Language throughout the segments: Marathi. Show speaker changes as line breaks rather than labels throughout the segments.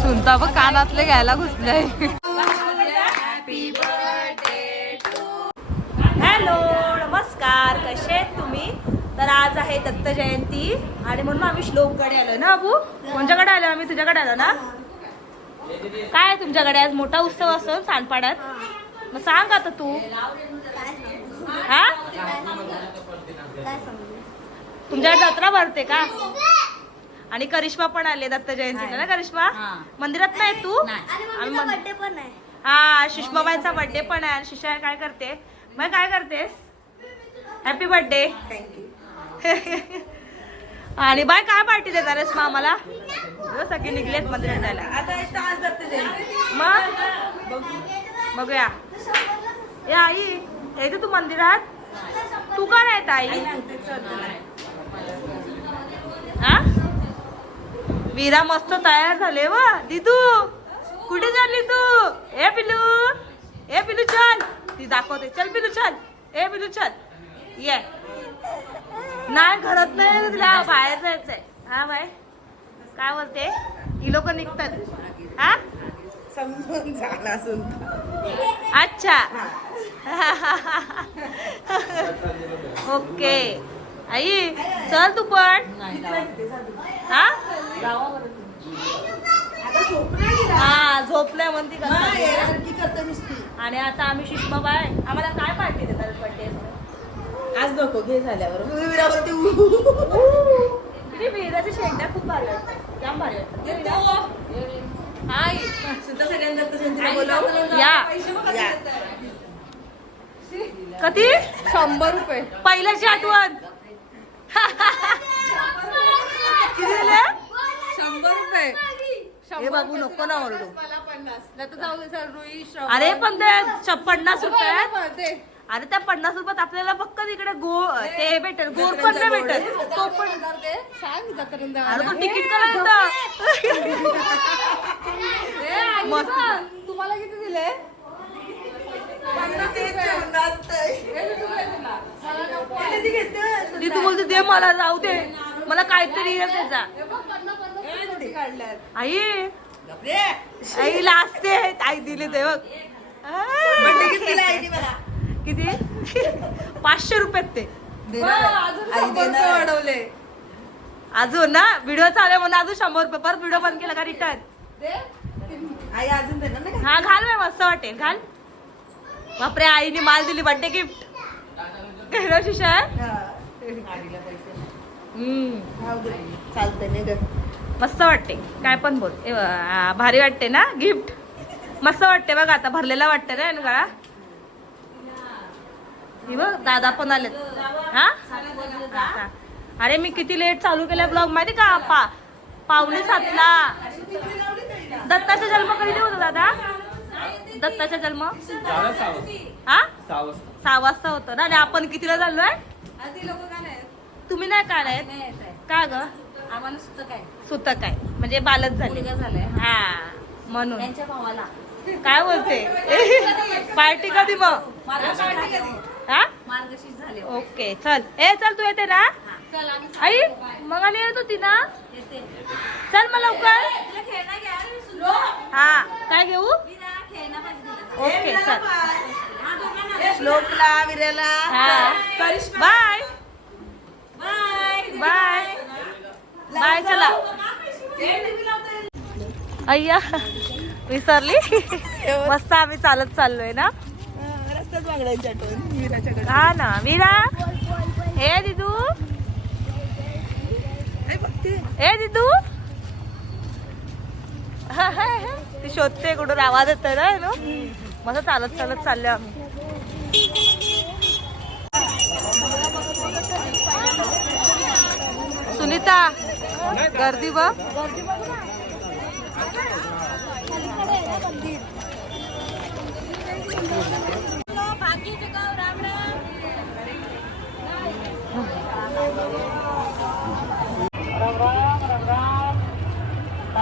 सुनता बघ कानातले घ्यायला घुसले.
हॅलो नमस्कार कसे आहेत तुम्ही? तर आज आहे दत्त जयंती आणि म्हणून आम्ही श्लोककडे आलो ना अबू? कोणच्याकडे आलो आम्ही? तुझ्याकडे आलो ना? काय तुमच्याकडे आज? मोठा उत्सव असतो सांडपाड्यात? मग सांग आता तू. हा? तुमच्याकडे जत्रा भरते का? आणि करिश्मा पण आले दत्त जयंतीला ना करिश्मा? मंदिरात नाही तू? आम्ही मंद-
बर्थडे पण आहे.
हा सुषमाबाईंचा बर्थडे पण आहे. आणि शिशा काय करते? मग काय करतेस? हॅपी बर्थडे आणि बाय काय पार्टी देणार आहेस मग आम्हाला? हो, सगळे निघलेत मंदिरात जायला. मग? बघूया. ए आई येते तू मंदिरात? तू का नाही आई? हा? वीरा मस्त तयार झाले व दिदू. कुठे चालली तू? ए पिलू. ए पिलू चल. ती दाखवते. चल पिलू चल. ए पिलू चल. ये. नाही घरात नाही तुला. बाहेर जायचंय. हा बाय काय बोलते? ही लोक निघतात. हा?
समजून झाला
अच्छा. ओके. आई चल तू पण. हा? हा झोपलाय म्हणती का?
करतो नुसती.
आणि आता आम्ही सुषमा बाय आम्हाला काय पार्टी देतात बर्थडे
आज नको घे झाल्यावर.
विहिराच्या शेंड्या खूप भारी जाम भारी वाटतात. हाय
सुद्धा सगळ्यांना
या. कधी?
शंभर रुपये.
पहिल्याची आठवण. किती दिले?
शंभर रुपये.
हे बाबू नको ना ओरडू. अरे पण ते पन्नास रुपयात?
पडते
अरे त्या पन्नास रुपयात आपल्याला फक्त तिकडे गो ते भेटेल गोड पण नाही भेटल.
तो पण
अरे तो तिकीट करायचं.
तुम्हाला किती दिले?
ती तू बोलते दे मला राहू दे. मला काहीतरी त्याचा. आई. आई लाजते आई दिले ते बघ. किती? पाचशे रुपयात ते.
वाढवले.
अजून ना? व्हिडिओ चालू म्हणून अजून शंभर रुपये. परत व्हिडिओ बंद केला का रिटर्न
आई अजून
हा घाल मस्त वाटेल. घाल. बापरे आईने माल दिली बर्थडे गिफ्ट शिशा हम्म.
चालतंय नाही ग
मस्त वाटते. काय पण बोल. भारी वाटते ना गिफ्ट मस्त वाटते बघ आता भरलेला वाटते ना गळा? बघ दादा पण आलेत. हा? हा. अरे मी किती लेट चालू केलाय ब्लॉग माहिती का? पा पावणे सातला. दत्ताचा जन्म कधी होता दादा. दत्ताचा जन्म? हा? सहा वाजता होतं. ना आपण कितीला चाललोय? तुम्ही नाही काय आहेत का ग?
आम्हाला सुद्धा काय
सुतक काय म्हणजे बालच झाले.
मुलगा झालाय
हा. म्हणून.
त्यांच्या भावाला.
काय बोलते? पार्टी कधी मग? हा?
मार्गशीर्ष झाले.
ओके चल. ए चल तू येते ना? आई मग आणि येत होती ना चल मग लवकर. हा काय घेऊ. ओके चल.
हा.
श्लोकला विराला.
हा. बाय.
बाय.
बाय. बाय. चला. अय्या विसरली. मस्त आम्ही चालत चाललोय ना?
रस्त्यात
हा ना वीरा हे दिदू. ए दिदू. हा, हा, हा. ती शोधते कुठून आवाज येतोय ना नो मस्त चालत चालत चाललो आम्ही. सुनीता गर्दी बघ.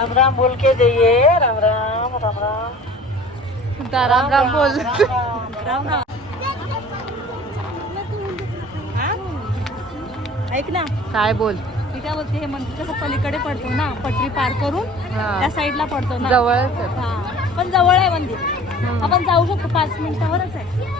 राम राम बोल के जाइए। राम राम राम राम।
राम राम बोल।
राम राम
ऐक ना।
काय बोल?
मी काय बोलते हे मंदिर कसं पलीकडे पडतो ना पटरी पार करून. त्या साईडला पडतो ना.
जवळच.
हा. पण जवळ आहे मंदिर. आपण जाऊ शकतो पाच मिनिटावरच आहे.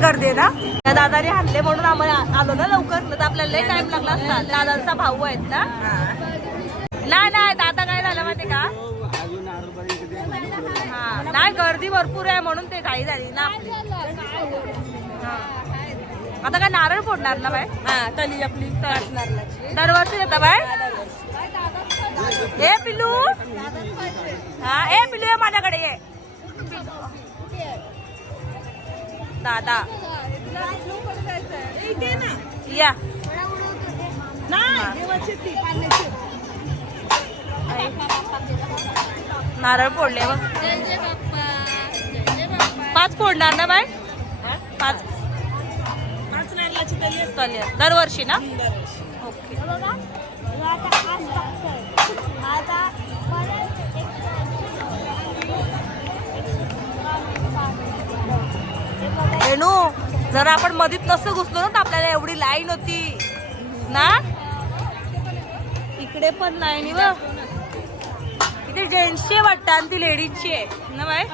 गर्दी आहे ना? त्या दादाने हाणले म्हणून आम्हाला आलो ना लवकर. तर आपल्याला लय टाइम लागला असता. दादांचा भाऊ आहेत ना? नाही नाही दादा काय झालं माहिती का? हा. नाही गर्दी भरपूर आहे म्हणून ते घाई झाली ना आपली. हा. आता काय नारळ फोडणार ना बाय
हा तली आपली
दरवर्षी येता बाय ए पिलू हा ए पिलू ये माझ्याकडे ये. दादा. या. नारळ फोडले बघ. पाच फोडणार ना बाय? पाच. चालेल. दरवर्षी ना? ओके. रेणू जर आपण मधीत नसतं घुसलो ना तर आपल्याला एवढी लाईन होती. ना? इकडे पण लाईन व इथे जेंट्सची वाटतं आणि ती लेडीजची आहे ना बाय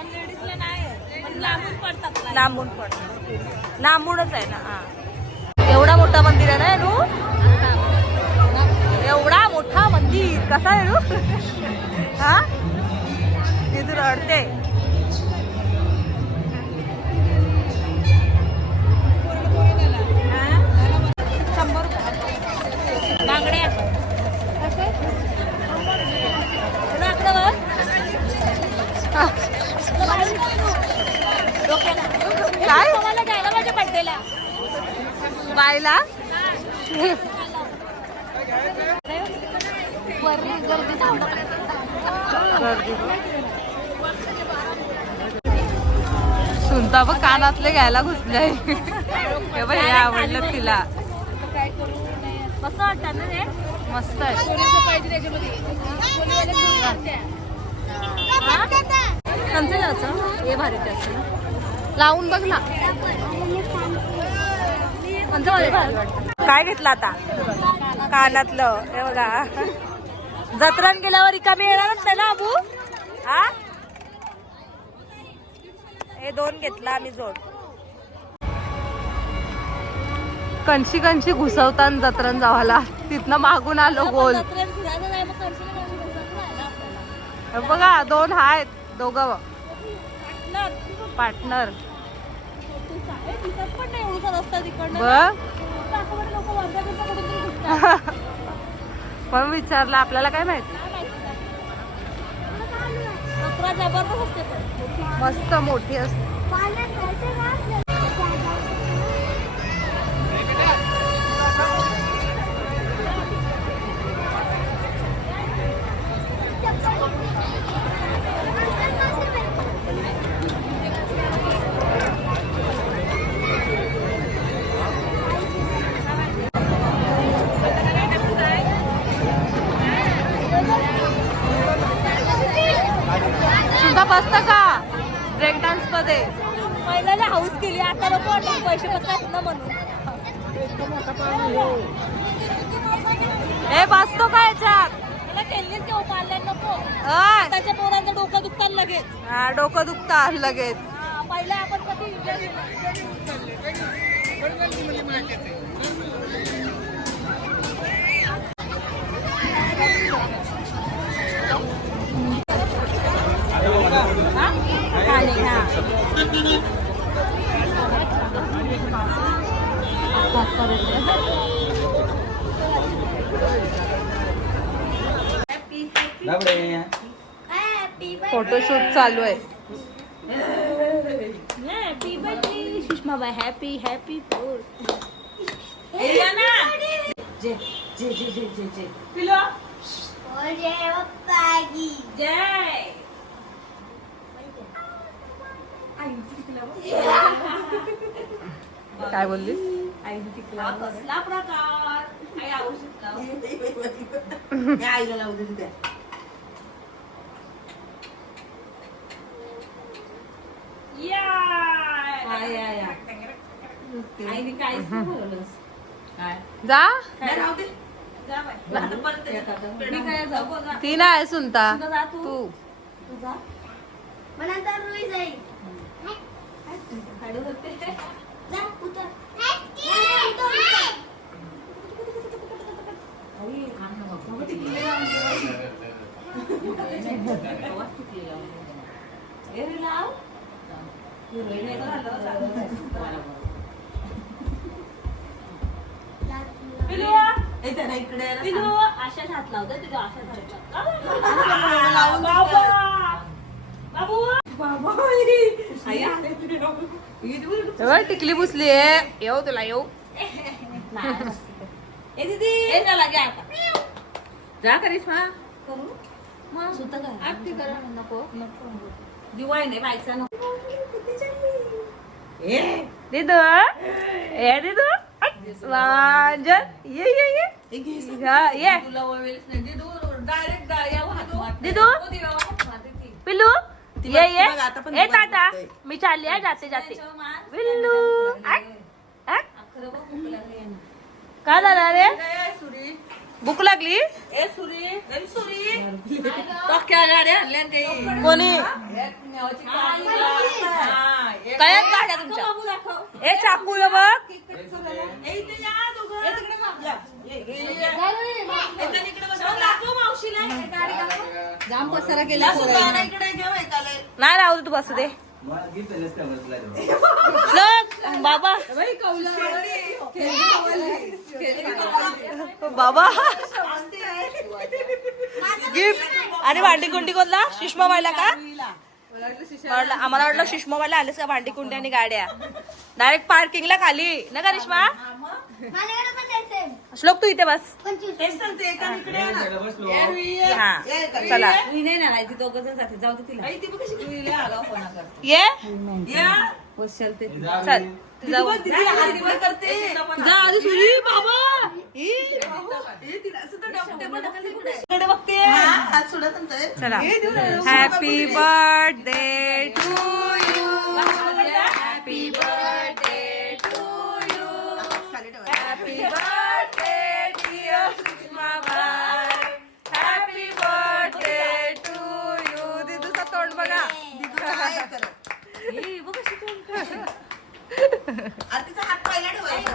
लांबून पडतात
लांबूनच आहे ना हा. एवढा मोठा मंदिर आहे ना रेणू? एवढा मोठा मंदिर. कसा आहे रेणू? हा? इथून अडते. काय? बायला? सुनता बघ कानातले घ्यायला घुसले. हे आवडलं तिला.
कसं वाटतं ना
मस्त आहे.
कंचं लावचं हे भारी असतं ना
लावून बघ ना.
काय घेतलं आता? कानातलं. हे बघा. जत्रण गेल्यावर रिकामी येणारच नाही ना अबू? हा? हे दोन घेतला आम्ही जोड.
कणशी कणशी घुसवताना जत्रण जावाला. तिथनं मागून आलो गोल
जत्रेत फिरायचं नाही, मग कंशीला कंशी घुसत नाही ना आपल्याला.
हे बघा दोन आहेत दोघं. पार्टनर.
पण
विचारलं? आपल्याला काय माहिती. मस्त मोठी असते. बसत का? ब्रेक डान्समध्ये.
पहिल्याला हाऊस केली आता लोक वाटत पैसे पत्तात ना म्हणून.
हे बसतो का याच्यात?
मला केलीच घेऊ पाहिलं नको.
अय.
त्याच्या पोरांचं डोकं दुखतात लगेच.
हा, डोकं दुखता लगेच.
हा, पहिलं आपण कधी हा
फोटोशूट चालू आहे.
Happy birthday Sushma bye happy happy जय
काय बोलली
कसला प्रकार काय औषध लाव. या आईने काहीच नाही बोलवलंस.
जा.
जा बाय. आता परत येतात. मी काय जाऊ? बघा.
ती नाही सुनता.
जा तू.
तू.
तू जा. खाडी होते.
पिलू पिलू आशाच हात लावतो तुझ्या आशा बाबू
तेव्हा टिकली पुसली आहे येऊ तुला येऊ
ए चला घ्या आता.
जा करीस मा
दिवाळी नाही बायचा नको.
दिदू ए दिदू वांजन ये ये ये ये दिदू पिल्लू ये ये ए टाटा मी चालली आहे जाते जाते पिल्लू आय, आय. काय झालं रे भूक लागली कोणी
हा,
गाड्या तुमच्या.
बाबू दाखव.
ए चाकू ये बघ.
जाम पसारा
एकाला.
नाही राहू दे, तू बसू दे. बाबा. बाबा. गिफ्ट. आणि भांडी कुंडी कोणला सुषमा व्हायला का? वाटलं आम्हाला वाटलं सुषमा व्हायला आलेस का भांडी कुंडी आणि गाड्या? डायरेक्ट पार्किंगला खाली. ना का रिश्मा? श्लोक तू इथे बस. हा. चला.
या.
चल.
दीदी दीदी
happy birthday to you happy birthday to you. Happy birthday dear Sushma happy birthday to you दिदूचा तोंड बघा.
काय करत? आरतीचा हात पहिला ठेवायचा.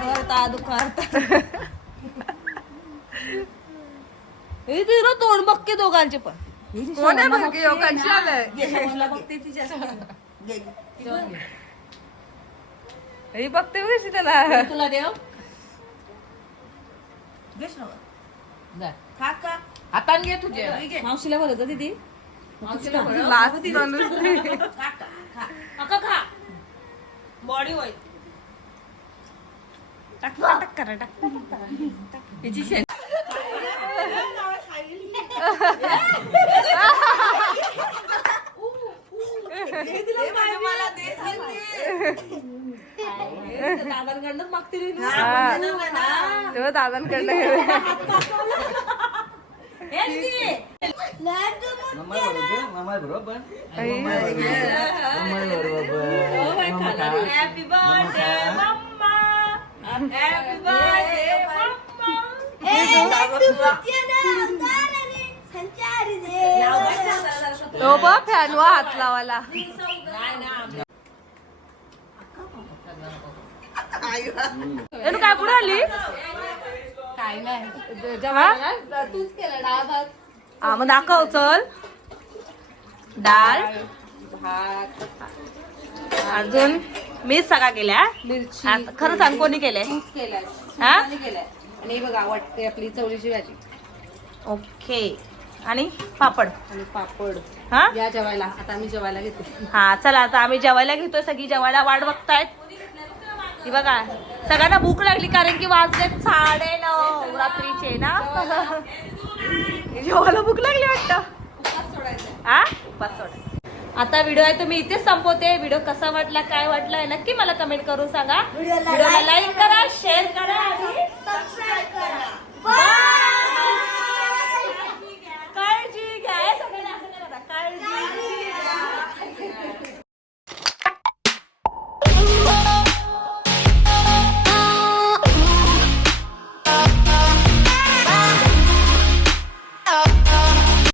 तिला तोंड बघते दोघांचे पण.
कोण आहे बघ योगांची आलंय.
मला बघते.
ही कशी त्याला.
तुला देव.
खा.
हातान घे तुझे. मावशीला बोलत दीदी.
खा. बॉडी वाईट
टाक टाक करा टाक
याची शेण.
मला दे सांगते.
दादांकडनंच मागते
दादांकडनं
हे birthday, mamma. Happy birthday, mamma.
तो बघ फॅनवा हात. एनु काय कुठे आली?
काय नाही.
हा?
तूच केलं डाळ भात.
हा मग दाखव चल. डाळ.
भात
अजून मीच सगळा केल्या
मिरची.
आता खरं सांग कोणी केलंय? हा?
केलाय. आणि हे बघा वाटते आपली चवळीची भाजी.
ओके. आणि पापड.
आणि पापड.
हा?
या जेवायला. आता आम्ही जेवायला घेतो
हा चला आता आम्ही जेवायला घेतोय. सगळी जेवायला वाट बघतायत. ही बघा सगळ्यांना भूक लागली कारण की वाजले साडे नऊ रात्रीचे ना? जेवायला भूक लागली वाटतं. आता व्हिडिओ आहे तुम्ही इथेच संपवते. व्हिडिओ कसा वाटला काय वाटला नक्की मला कमेंट करून सांगा. व्हिडिओला लाईक करा शेअर करा आणि सबस्क्राईब करा.